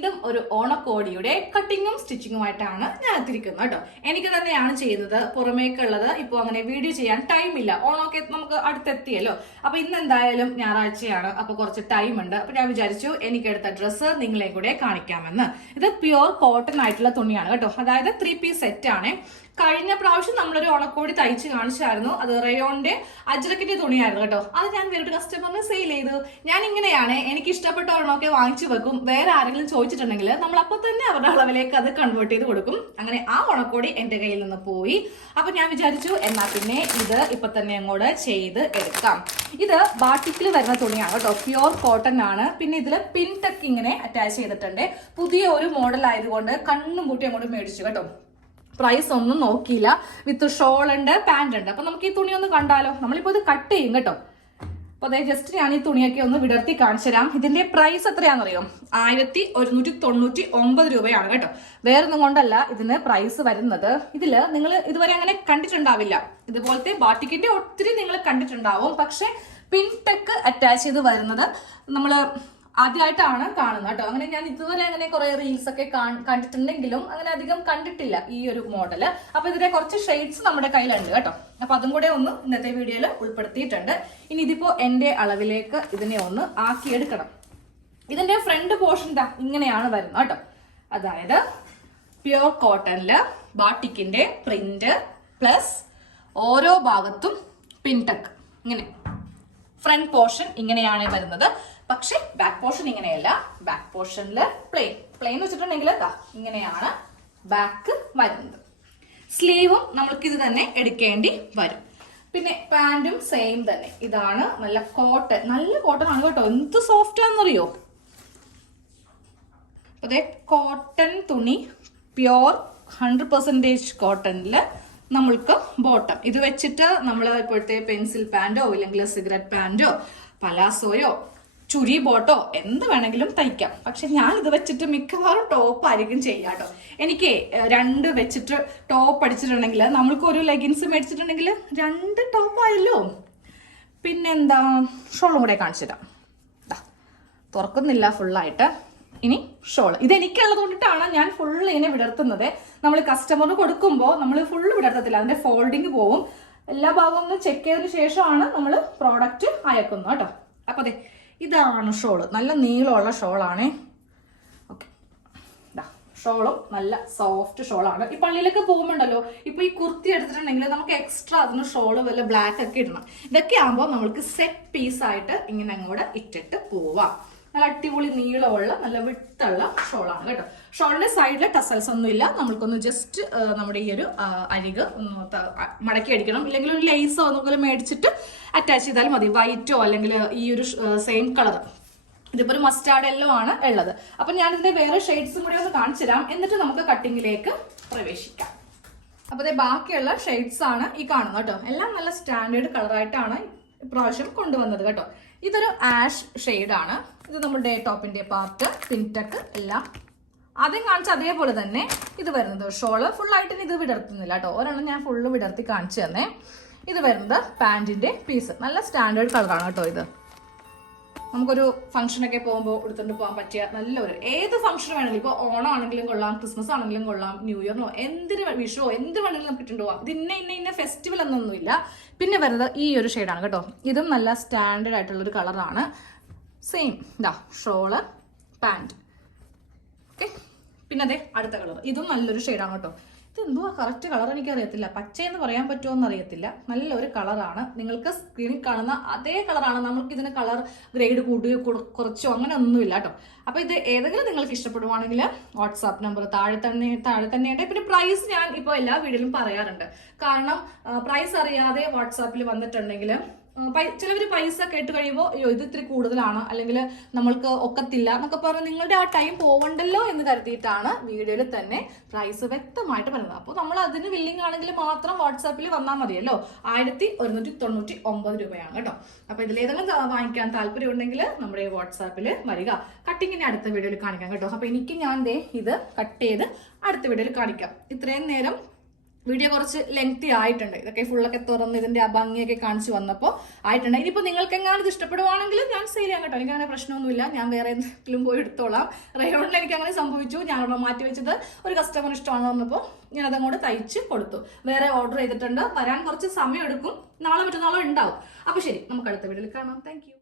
വീണ്ടും ഒരു ഓണക്കോടിയുടെ കട്ടിങ്ങും സ്റ്റിച്ചിങ്ങുമായിട്ടാണ് ഞാൻ എത്തിയിരിക്കുന്നത് കേട്ടോ. എനിക്ക് തന്നെയാണ് ചെയ്യുന്നത്. പുറമേക്കുള്ളത്. ഇപ്പോൾ അങ്ങനെ വീഡിയോ ചെയ്യാൻ ടൈം ഇല്ല. ഓണമൊക്കെ നമുക്ക് അടുത്തെത്തിയല്ലോ. അപ്പൊ ഇന്ന് എന്തായാലും ഞായറാഴ്ചയാണ്. അപ്പോൾ കുറച്ച് ടൈം ഉണ്ട്. അപ്പൊ ഞാൻ വിചാരിച്ചു എനിക്കെടുത്ത ഡ്രസ്സ് നിങ്ങളെ കൂടെ കാണിക്കാമെന്ന്. ഇത് പ്യുവർ കോട്ടൺ ആയിട്ടുള്ള തുണിയാണ് കേട്ടോ. അതായത് ത്രീ പീസ് സെറ്റ് ആണ്. കഴിഞ്ഞ പ്രാവശ്യം നമ്മളൊരു ഉണക്കോടി തയ്ച്ച് കാണിച്ചായിരുന്നു. അത് റയോണിന്റെ അജ്രക്കിന്റെ തുണിയായിരുന്നു കേട്ടോ. അത് ഞാൻ വേറൊരു കസ്റ്റമറിന് സെയിൽ ചെയ്തു. ഞാൻ ഇങ്ങനെയാണ് എനിക്ക് ഇഷ്ടപ്പെട്ട ഒരെണ്ണമൊക്കെ വാങ്ങിച്ചു വെക്കും. വേറെ ആരെങ്കിലും ചോദിച്ചിട്ടുണ്ടെങ്കിൽ നമ്മൾ അപ്പൊ തന്നെ അവരുടെ അളവിലേക്ക് അത് കൺവേർട്ട് ചെയ്ത് കൊടുക്കും. അങ്ങനെ ആ ഉണക്കോടി എന്റെ കയ്യിൽ നിന്ന് പോയി. അപ്പൊ ഞാൻ വിചാരിച്ചു എന്നാ പിന്നെ ഇത് ഇപ്പൊ തന്നെ അങ്ങോട്ട് ചെയ്ത് എടുക്കാം. ഇത് ബാട്ടിക്കിൽ വരുന്ന തുണിയാണ് കേട്ടോ. പ്യൂർ കോട്ടൺ ആണ്. പിന്നെ ഇതിൽ പിൻ ടക്ക് ഇങ്ങനെ അറ്റാച്ച് ചെയ്തിട്ടുണ്ട്. പുതിയ ഒരു മോഡൽ ആയതുകൊണ്ട് കണ്ണും കൂട്ടി അങ്ങോട്ട് മേടിച്ചു കേട്ടോ. പ്രൈസ് ഒന്നും നോക്കിയില്ല. വിത്ത് ഷോൾ ഉണ്ട് പാന്റ് ഉണ്ട്. അപ്പൊ നമുക്ക് ഈ തുണി ഒന്ന് കണ്ടാലോ? നമ്മളിപ്പോ ഇത് കട്ട് ചെയ്യും കേട്ടോ. അപ്പൊ അതെ ജസ്റ്റ് ഞാൻ ഈ തുണിയൊക്കെ ഒന്ന് വിടർത്തി കാണിച്ചു തരാം. ഇതിന്റെ പ്രൈസ് എത്രയാണെന്നറിയോ? ആയിരത്തി ഒരുന്നൂറ്റി തൊണ്ണൂറ്റി ഒമ്പത് രൂപയാണ് കേട്ടോ. വേറൊന്നും കൊണ്ടല്ല ഇതിന് പ്രൈസ് വരുന്നത്. ഇതിൽ നിങ്ങൾ ഇതുവരെ അങ്ങനെ കണ്ടിട്ടുണ്ടാവില്ല. ഇതുപോലത്തെ ബാട്ടിക്കിന്റെ ഒത്തിരി നിങ്ങൾ കണ്ടിട്ടുണ്ടാവും. പക്ഷെ പിൻടെക്ക് അറ്റാച്ച് ചെയ്ത് വരുന്നത് നമ്മൾ ആദ്യമായിട്ടാണ് കാണുന്നത് കേട്ടോ. അങ്ങനെ ഞാൻ ഇതുവരെ അങ്ങനെ കുറെ റീൽസ് ഒക്കെ കാണ്- കണ്ടിട്ടുണ്ടെങ്കിലും അങ്ങനെ അധികം കണ്ടിട്ടില്ല ഈ ഒരു മോഡൽ അപ്പൊ ഇതിന്റെ കുറച്ച് ഷെയ്ഡ്സ് നമ്മുടെ കയ്യിലുണ്ട് കേട്ടോ. അപ്പൊ അതും കൂടെ ഒന്ന് ഇന്നത്തെ വീഡിയോയിൽ ഉൾപ്പെടുത്തിയിട്ടുണ്ട്. ഇനി ഇതിപ്പോ എന്റെ അളവിലേക്ക് ഇതിനെ ഒന്ന് ആക്കിയെടുക്കണം. ഇതിന്റെ ഫ്രണ്ട് പോർഷൻ ഇങ്ങനെയാണ് വരുന്നത് കേട്ടോ. അതായത് പ്യുവർ കോട്ടണിൽ ബാട്ടിക്കിന്റെ പ്രിന്റ് പ്ലസ് ഓരോ ഭാഗത്തും പിൻടക്ക് ഇങ്ങനെ. ഫ്രണ്ട് പോർഷൻ ഇങ്ങനെയാണ് വരുന്നത്. പക്ഷെ ബാക്ക് പോർഷൻ ഇങ്ങനെയല്ല. ബാക്ക് പോർഷനിൽ പ്ലെയിൻ പ്ലെയിൻ വെച്ചിട്ടുണ്ടെങ്കിൽ ദാ ഇങ്ങനെയാണ് ബാക്ക് വരുന്നത്. സ്ലീവും നമ്മൾക്ക് ഇത് തന്നെ എടുക്കേണ്ടി വരും. പിന്നെ പാന്റും സെയിം തന്നെ. ഇതാണ് നല്ല കോട്ടൺ നല്ല കോട്ടൺ ആണ് കേട്ടോ. എന്ത് സോഫ്റ്റ് ആണെന്നറിയോ? അതെ കോട്ടൺ തുണി പ്യോർ ഹൺഡ്രഡ് പെർസെന്റേജ് കോട്ടണിൽ നമ്മൾക്ക് ബോട്ടം ഇത് വെച്ചിട്ട് നമ്മൾ ഇപ്പോഴത്തെ പെൻസിൽ പാന്റോ ഇല്ലെങ്കിൽ സിഗരറ്റ് പാന്റോ പലാസോയോ ചുരി ബോട്ടോ എന്ത് വേണമെങ്കിലും തയ്ക്കാം. പക്ഷെ ഞാൻ ഇത് വെച്ചിട്ട് മിക്കവാറും ടോപ്പ് ആയിരിക്കും ചെയ്യാം കേട്ടോ എനിക്ക് രണ്ട് വെച്ചിട്ട് ടോപ്പ് അടിച്ചിട്ടുണ്ടെങ്കിൽ നമ്മൾക്ക് ഒരു ലെഗിൻസ് മേടിച്ചിട്ടുണ്ടെങ്കിൽ രണ്ട് ടോപ്പ് ആയല്ലോ. പിന്നെന്താ? ഷോളും കൂടെ കാണിച്ചു തരാം. തുറക്കുന്നില്ല ഫുള്ളായിട്ട് ഇനി ഷോൾ ഇത് എനിക്കുള്ളത് കൊണ്ടിട്ടാണ് ഞാൻ ഫുൾ ഇങ്ങനെ വിടർത്തുന്നത്. നമ്മൾ കസ്റ്റമറിന് കൊടുക്കുമ്പോൾ നമ്മൾ ഫുൾ വിടർത്തത്തില്ല. അതിന്റെ ഫോൾഡിങ് പോവും. എല്ലാ ഭാഗവും ചെക്ക് ചെയ്തതിന് ശേഷമാണ് നമ്മൾ പ്രോഡക്റ്റ് അയക്കുന്നത് കേട്ടോ അപ്പൊ അതെ ഇതാണ് ഷോൾ. നല്ല നീളമുള്ള ഷോളാണേ. ഓക്കെ. ഷോളും നല്ല സോഫ്റ്റ് ഷോളാണ്. ഈ പള്ളിയിലൊക്കെ പോകുമ്പോണ്ടല്ലോ ഇപ്പൊ ഈ കുർത്തി എടുത്തിട്ടുണ്ടെങ്കിൽ നമുക്ക് എക്സ്ട്രാ അതിന് ഷോൾ വല്ല ബ്ലാക്ക് ഒക്കെ ഇടണം. ഇതൊക്കെ ആകുമ്പോൾ നമ്മൾക്ക് സെറ്റ് പീസ് ആയിട്ട് ഇങ്ങനെ അങ്ങോട്ട് ഇട്ടിട്ട് പോവാം. നല്ല അടിപൊളി നീളമുള്ള നല്ല വിട്ടുള്ള ഷോളാണ് കേട്ടോ. ഷോളിന്റെ സൈഡിൽ ടസൽസ് ഒന്നും ഇല്ല. നമ്മൾക്കൊന്ന് ജസ്റ്റ് നമ്മുടെ ഈ ഒരു അരിക് ഒന്ന് മടക്കി അടിക്കണം. ഇല്ലെങ്കിൽ ഒരു ലേസോ ഒന്നുപോലെ മേടിച്ചിട്ട് അറ്റാച്ച് ചെയ്താൽ മതി. വൈറ്റോ അല്ലെങ്കിൽ ഈ ഒരു സെയിം കളർ ഇതിപ്പോ ഒരു മസ്റ്റാർഡ് എല്ലോ ആണ് ഉള്ളത്. അപ്പൊ ഇതിന്റെ വേറെ ഷെയ്ഡ്സും കൂടി ഒന്ന് കാണിച്ചു തരാം. എന്നിട്ട് നമുക്ക് കട്ടിങ്ങിലേക്ക് പ്രവേശിക്കാം. അപ്പോൾ ബാക്കിയുള്ള ഷെയ്ഡ്സ് ആണ് ഈ കാണുന്നത് കേട്ടോ. എല്ലാം നല്ല സ്റ്റാൻഡേർഡ് കളറായിട്ടാണ് ഇപ്രാവശ്യം കൊണ്ടുവന്നത് കേട്ടോ. ഇതൊരു ആഷ് ആണ്. ഇത് നമ്മുടെ ടോപ്പിന്റെ പാർട്ട് പിൻടക്ക് എല്ലാം. ആദ്യം കാണിച്ച അതേപോലെ തന്നെ ഇത് വരുന്നത്. ഷോൾ ഇനി ഇത് വിടർത്തുന്നില്ല കേട്ടോ. ഒരെണ്ണം ഞാൻ ഫുള്ള് വിടർത്തി കാണിച്ചു തന്നെ. ഇത് വരുന്നത് പാന്റിന്റെ പീസ് നല്ല സ്റ്റാൻഡേർഡ് കളറാണ് കേട്ടോ ഇത്. നമുക്കൊരു ഫംഗ്ഷനൊക്കെ പോകുമ്പോൾ എടുത്തുകൊണ്ട് പോകാൻ പറ്റിയ നല്ലൊരു ഏത് ഫംഗ്ഷൻ വേണമെങ്കിലും ഇപ്പോൾ ഓണം ആണെങ്കിലും കൊള്ളാം ക്രിസ്മസ് ആണെങ്കിലും കൊള്ളാം ന്യൂ ഇയറിനോ എന്തിന് വിഷുവോ എന്ത് വേണമെങ്കിലും നമുക്ക് ഇട്ടുകൊണ്ട് പോകാം. ഇത് ഇന്ന ഇന്ന ഇന്ന ഫെസ്റ്റിവൽ എന്നൊന്നുമില്ല. പിന്നെ വരുന്നത് ഈ ഒരു ഷെയ്ഡാണ് കേട്ടോ. ഇതും നല്ല സ്റ്റാൻഡേർഡ് ആയിട്ടുള്ളൊരു കളറാണ് സെയിം ഇതാ ഷോൾ പാന്റ് ഓക്കെ പിന്നെ അതെ അടുത്ത കളർ ഇതും നല്ലൊരു ഷെയ്ഡാണ് കേട്ടോ. ഇത് എന്തുവാ കറക്റ്റ് കളർ എനിക്കറിയത്തില്ല. പച്ചയെന്ന് പറയാൻ പറ്റുമോ എന്ന് അറിയത്തില്ല. നല്ലൊരു കളറാണ് നിങ്ങൾക്ക് സ്ക്രീനിൽ കാണുന്ന അതേ കളറാണ് നമുക്ക് ഇതിന് കളർ ഗ്രേഡ് കൂടുകയോ കുറച്ചോ അങ്ങനെ ഒന്നുമില്ല കേട്ടോ. അപ്പൊ ഇത് ഏതെങ്കിലും നിങ്ങൾക്ക് ഇഷ്ടപ്പെടുവാണെങ്കിൽ വാട്സാപ്പ് നമ്പർ താഴെ തന്നെ താഴെ തന്നെയുണ്ട് പിന്നെ പ്രൈസ് ഞാൻ ഇപ്പോൾ എല്ലാ വീഡിയോയിലും പറയാറുണ്ട്. കാരണം പ്രൈസ് അറിയാതെ വാട്സാപ്പിൽ വന്നിട്ടുണ്ടെങ്കിൽ ചിലവർ പൈസ കേട്ട് കഴിയുമ്പോൾ അയ്യോ ഇത് ഇത്തിരി കൂടുതലാണ്. അല്ലെങ്കിൽ നമ്മൾക്ക് ഒക്കത്തില്ല എന്നൊക്കെ പറഞ്ഞ് നിങ്ങളുടെ ആ ടൈം പോവണ്ടല്ലോ എന്ന് കരുതിയിട്ടാണ് വീഡിയോയിൽ തന്നെ പ്രൈസ് വ്യക്തമായിട്ട് പറയുന്നത്. അപ്പോൾ നമ്മൾ അതിന് വില്ലിംഗ് ആണെങ്കിൽ മാത്രം വാട്സാപ്പിൽ വന്നാൽ മതിയല്ലോ. ആയിരത്തി ഒരുന്നൂറ്റി തൊണ്ണൂറ്റി ഒമ്പത് രൂപയാണ് കേട്ടോ അപ്പോൾ ഇതിലേതെങ്കിലും വാങ്ങിക്കാൻ താല്പര്യം ഉണ്ടെങ്കിൽ നമ്മുടെ വാട്സാപ്പിൽ വരിക. കട്ടിങ്ങിനെ അടുത്ത വീഡിയോയിൽ കാണിക്കാം കേട്ടോ. അപ്പോൾ എനിക്ക് ഞാൻ ദേ ഇത് കട്ട് ചെയ്ത് അടുത്ത വീഡിയോയിൽ കാണിക്കാം. ഇത്രയും നേരം വീഡിയോ കുറച്ച് ലെങ്തി ആയിട്ടുണ്ട്. ഇതൊക്കെ ഫുള്ളൊക്കെ തുറന്ന് ഇതിന്റെ ആ ഭംഗിയൊക്കെ കാണിച്ചു വന്നപ്പോൾ ആയിട്ടുണ്ട്. ഇനിയിപ്പോൾ നിങ്ങൾക്ക് എങ്ങാനും ഇത് ഇഷ്ടപ്പെടുവാണെങ്കിൽ ഞാൻ സെയിൽ ചെയ്യാൻ കേട്ടോ. എനിക്ക് അങ്ങനെ പ്രശ്നമൊന്നുമില്ല. ഞാൻ വേറെ എന്തെങ്കിലും പോയി എടുത്തോളാം. റയോണിൽ എനിക്ക് അങ്ങനെ സംഭവിച്ചു. ഞാൻ അവിടെ മാറ്റി വെച്ചത് ഒരു കസ്റ്റമർ ഇഷ്ടമാണ് പറഞ്ഞപ്പോൾ ഞാൻ അതങ്ങോട്ട് തയ്ച്ച് കൊടുത്തു. വേറെ ഓർഡർ ചെയ്തിട്ടുണ്ട്. വരാൻ കുറച്ച് സമയം എടുക്കും നാളെ മറ്റന്നാളോ ഉണ്ടാവും. അപ്പോൾ ശരി നമുക്ക് അടുത്ത വീട്ടിൽ കാണാം. താങ്ക്